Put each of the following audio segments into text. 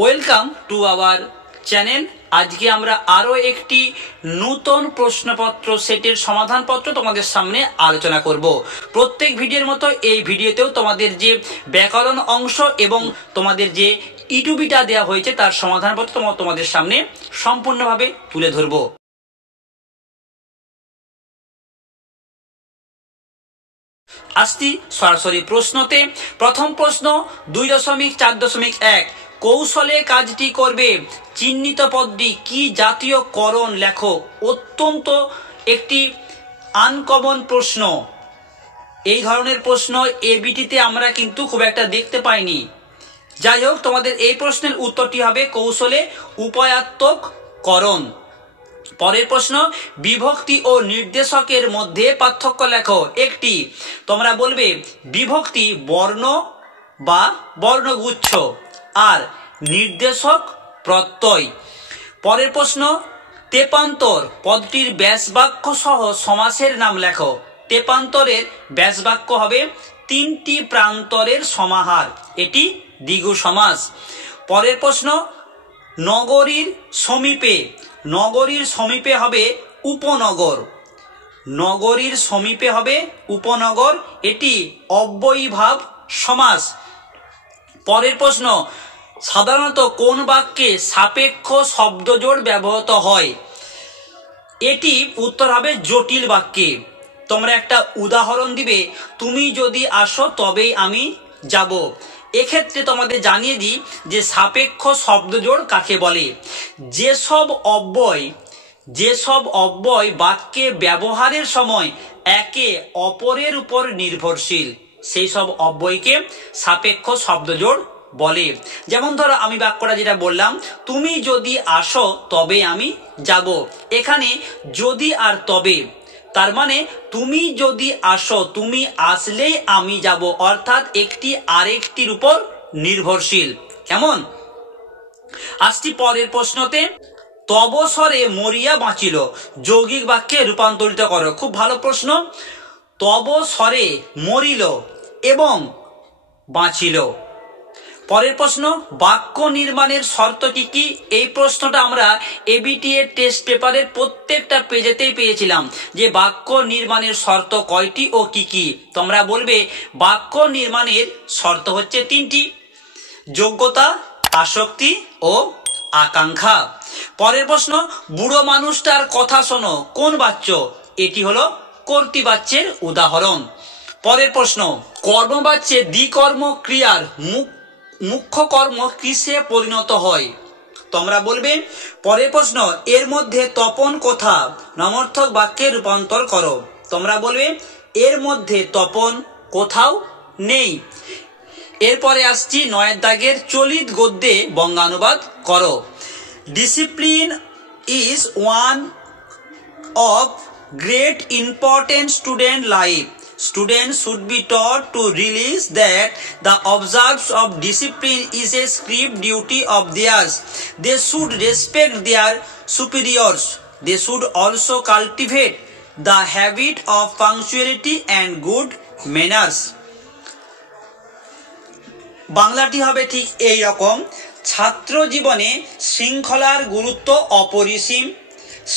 Welcome to our channel. আজকে আমরা আরও একটি নতুন প্রশ্নপত্র সেটের সমাধানপত্র তোমাদের সামনে আলোচনা করব। প্রত্যেক ভিডিওর মতো এই ভিডিওতেও তোমাদের যে ব্যাকরণ অংশ এবং তোমাদের যে ইটুবিটা দেওয়া হয়েছে তার সমাধানপত্র তোমাদের সামনে সম্পূর্ণভাবে তুলে ধরব। আসছি সরাসরি প্রশ্নতে। প্রথম প্রশ্ন 2.4.1 কৌশলে কাজটি করবে চিহ্নিত পদটি কি জাতীয় করণ লেখো। অত্যন্ত একটি আনকমন প্রশ্ন। এই ধরনের প্রশ্ন এবিটিতে আমরা কিন্তু খুব একটা দেখতে পাইনি। যাই হোক, তোমাদের এই প্রশ্নের উত্তরটি হবে কৌশলে উপায়াত্মক করণ। পরের প্রশ্ন বিভক্তি ও নির্দেশকের মধ্যে পার্থক্য লেখো। একটি, তোমরা বলবে বিভক্তি বর্ণ বা বর্ণগুচ্ছ আর নির্দেশক প্রত্যয়। পরের প্রশ্ন তেপান্তর পদটির ব্যাসবাক্য সহ সমাসের নাম লেখো। তেপান্তরের ব্যাসবাক্য হবে তিনটি প্রান্তরের সমাহার, এটি দ্বিগু সমাস। পরের প্রশ্ন নগরীর সমীপে, নগরীর সমীপে হবে উপনগর, নগরীর সমীপে হবে উপনগর, এটি অব্যয়ীভাব সমাস। পরের প্রশ্ন সাধারণত কোন বাক্যে সাপেক্ষ শব্দজোড় ব্যবহৃত হয়। এটি উত্তর হবে জটিল বাক্যে। তোমরা একটা উদাহরণ দিবে, তুমি যদি আসো তবেই আমি যাব। এক্ষেত্রে তোমাদের জানিয়ে দিই যে সাপেক্ষ শব্দজোড় কাকে বলে। যেসব অব্যয় বাক্যে ব্যবহারের সময় একে অপরের উপর নির্ভরশীল, সেই সব অব্যয়কে সাপেক্ষ শব্দজোড় বলে। যেমন ধরো আমি বাক্যটা যেটা বললাম, তুমি যদি আসো তবে আমি যাব। এখানে যদি আর তবে, তার মানে তুমি যদি আসো, তুমি আসলেই আমি যাব, অর্থাৎ একটি আরেকটির উপর নির্ভরশীল। কেমন? আসছি পরের প্রশ্নতে। তবসরে মরিয়া বাঁচিল যৌগিক বাক্যে রূপান্তরিত করো। খুব ভালো প্রশ্ন। তবসরে মরিল এবং বাঁচিল। পরের প্রশ্ন বাক্য নির্মাণের শর্ত কি কি। এই প্রশ্নটা আমরা এবিটি এর টেস্ট পেপারের প্রত্যেকটা পেজেতেই পেয়েছিলাম যে বাক্য নির্মাণের শর্ত কয়টি ও কি কি। তোমরা বলবে বাক্য নির্মাণের শর্ত হচ্ছে তিনটি: যোগ্যতা, আসক্তি ও আকাঙ্ক্ষা। পরের প্রশ্ন বুড়ো মানুষটার কথা শোনো কোন বাচ্য। এটি হলো কর্তৃবাচ্যের উদাহরণ। পরের প্রশ্ন কর্মবাচ্যে দ্বিকর্ম ক্রিয়ার মুখ্য কর্ম কিসে পরিণত হয়। তোমরা বলবে পরের প্রশ্ন এর মধ্যে তপন কোথা নমর্থক বাক্যে রূপান্তর করো। তোমরা বলবে এর মধ্যে তপন কোথাও নেই। এরপরে আসছি 9 দাগের চলিত গদ্যে বঙ্গানুবাদ করো। Discipline is one of great importance student life. Students should be taught to realize that the observance of discipline is a sacred duty of theirs. They should respect their superiors. They should also cultivate the habit of punctuality and good manners. বাংলাটি হবে ঠিক এই রকম। ছাত্র জীবনে শৃঙ্খলার গুরুত্ব অপরিসীম।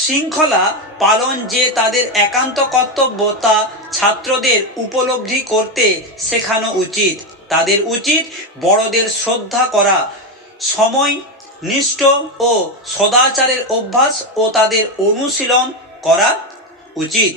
শৃঙ্খলা পালন যে তাদের একান্ত কর্তব্য তা ছাত্রদের উপলব্ধি করতে শেখানো উচিত। তাদের উচিত বড়দের শ্রদ্ধা করা, সময় নিষ্ঠ ও সদাচারের অভ্যাস ও তাদের অনুশীলন করা উচিত।